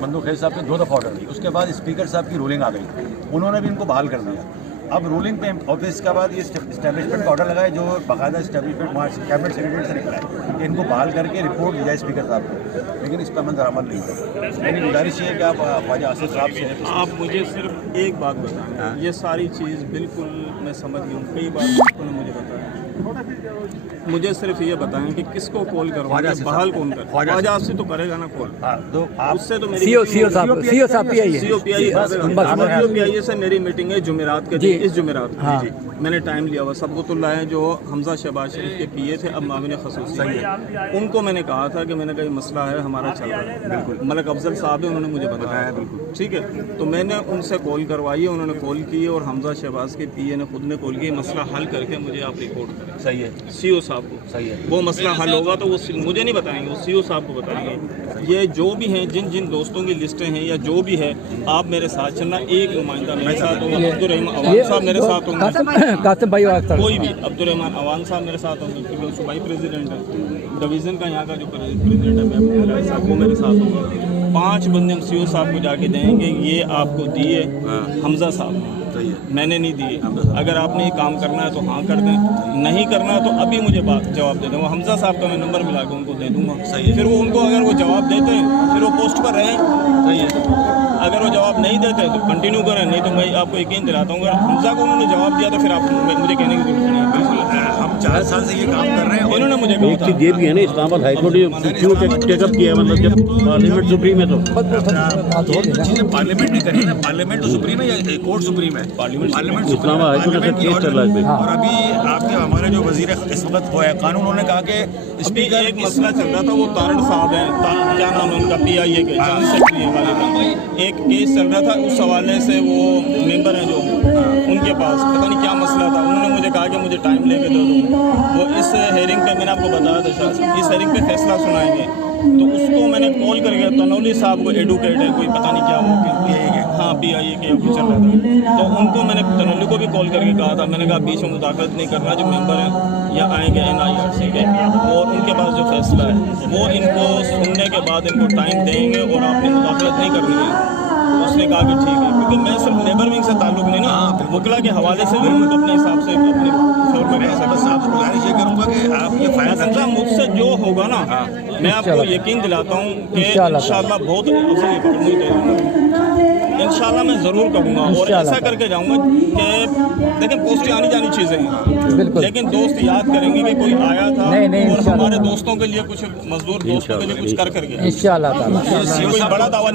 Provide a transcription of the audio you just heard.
مندوق خیز صاحب نے 2 دفعہ آرڈر دی، اس کے بعد اسپیکر صاحب کی رولنگ آ گئی، انہوں نے بھی ان کو بحال کر دیا. اب رولنگ پہ آفس کے بعد یہ اسٹیبلشمنٹ کا آرڈر لگا ہے، جو باقاعدہ اسٹیبلشمنٹ وہاں کیبنٹ سیکرٹری سے نکلا ہے کہ ان کو بحال کر کے رپورٹ دی جائے اسپیکر صاحب کو، لیکن اس پر منظر عمل نہیں ہے. میری گزارش یہ ہے کہ آپ خواجہ آصف صاحب سے آپ مجھے صرف ایک بات بتائیں. یہ ساری چیز بالکل میں سمجھ گئی ہوں، کئی بار دوستوں نے مجھے بتایا. مجھے صرف یہ بتائیں کہ کس کو کال کروانا ہے، بحال کون کرے. خواجہ آپ سے تو کرے گا نا کال، اس سے تو میری سی او صاحب پی آئی سے میری میٹنگ ہے جمعرات کے دن، اس جمعرات جی میں نے ٹائم لیا ہوا. سبقت اللہ ہے جو حمزہ شہباز شریف کے پی اے تھے، اب معاون خصوصی ہے، ان کو میں نے کہا تھا کہ میں نے کہا یہ مسئلہ ہے ہمارا چل رہا ہے. بالکل ملک افضل صاحب ہے، انہوں نے مجھے بتایا. بالکل ٹھیک ہے، تو میں نے ان سے کال کروائی ہے، انہوں نے کال کی اور حمزہ شہباز کے پی اے نے خود نے کال کی. مسئلہ حل کر کے مجھے آپ رپورٹ کریں. صحیح ہے، سی او صاحب کو. صحیح ہے، وہ مسئلہ حل ہوگا تو وہ مجھے نہیں بتائیں گے، وہ سی او صاحب کو بتائیں گے. یہ جو بھی ہیں، جن جن دوستوں کی لسٹیں ہیں یا جو بھی ہے، آپ میرے ساتھ چلنا. ایک نمائندہ میرے ساتھ ہوگا، عبدالرحمان عوان صاحب میرے ساتھ ہوں گے، قاسم بھائی کوئی بھی عبدالرحمان عوان صاحب میرے ساتھ ہوں گے کیونکہ صوبائی پریزیڈنٹ ہے ڈویژن کا، یہاں کا جو پریزیڈنٹ ہے محبوب صاحب، وہ میرے ساتھ ہوں گے. 5 بندے ہم سی او صاحب کو جا کے دیں گے. یہ آپ کو دیے حمزہ صاحب نے، میں نے نہیں دیے. اگر آپ نے یہ کام کرنا ہے تو ہاں کر دیں، نہیں کرنا تو ابھی مجھے جواب دے دیں. وہ حمزہ صاحب کا میں نمبر ملا کے ان کو دے دوں گا. پھر وہ ان کو اگر وہ جواب دیتے ہیں پھر وہ پوسٹ پر رہیں. صحیح ہے، اگر وہ جواب نہیں دیتے تو کنٹینیو کریں، نہیں تو میں آپ کو یقین دلاتا ہوں اگر حمزہ کو انہوں نے جواب دیا تو پھر آپ مجھے کہنے کی ضرورت نہیں ہے. بالکل ہم 4 سال سے یہ کام کر رہے ہیں. انہوں نے مجھے کہا تھا یہ بھی ہے نا، اسلام آباد ہائی کورٹ کیوں ٹیک اپ کیا، مطلب جب پارلیمنٹ سپریم ہے تو چیزیں پارلیمنٹ نہیں کری نا. پارلیمنٹ تو سپریم ہے یا کورٹ سپریم ہے؟ پارلیمنٹ اسلام آباد ہائی کورٹ کا کیس چل رہا ہے. اور ابھی آپ کے ہمارے جو وزیر اس وقت وہ ہے قانون، انہوں نے کہا کہ اسپیکر ایک مسئلہ چل رہا تھا. وہ تارڑ صاحب ہیں، کیا نام ہے ان کا، پی آئی اے کے جنرل سیکرٹری ہیں والے کا. ایک کیس چل رہا تھا، اس حوالے سے وہ ممبر ہیں جو ان کے پاس پتہ نہیں کیا مسئلہ تھا. انہوں نے مجھے کہا کہ مجھے ٹائم لے کے دے دو. وہ اس ہیئرنگ پہ میں نے آپ کو بتایا تھا، اس ہیئرنگ پہ فیصلہ سنائیں گے. تو اس کو میں نے کال کر کے، تنولی صاحب کو ایڈوکیٹ ہے کوئی، پتہ نہیں کیا وہ ہاں پی آئی اے کے آفیسر رہتا ہے، تو ان کو میں نے تنولی کو بھی کال کر کے کہا تھا. میں نے کہا بیچ میں مداخلت نہیں کرنا، جو ممبر ہیں یا آئیں گے NIRC کے اور ان کے پاس جو فیصلہ ہے وہ ان کو سننے کے بعد ان کو ٹائم دیں گے اور آپ نے مداخلت نہیں کرنی ہے. اس نے کہا کہ ٹھیک ہے، کیونکہ میں صرف لیبر ونگ سے تعلق نہیں نا، وکلا کے حوالے سے بھی ان کو اپنے حساب سے اپنے فور میں کر سکتا. آپ سے گزارش یہ کروں گا کہ آپ یہ فائدہ مجھ سے جو ہوگا نا، میں آپ کو یقین دلاتا ہوں کہ انشاءاللہ بہت انشاءاللہ میں ضرور کروں گا. اور ایسا کر کے جاؤں گا کہ دیکھیں پوسٹیں آنی جانی چیزیں ہیں، لیکن دوست یاد کریں گے کہ کوئی آیا تھا اور ہمارے دوستوں کے لیے کچھ مزدور دوستوں کے لیے کچھ کر گیا. انشاءاللہ کوئی بڑا دعویٰ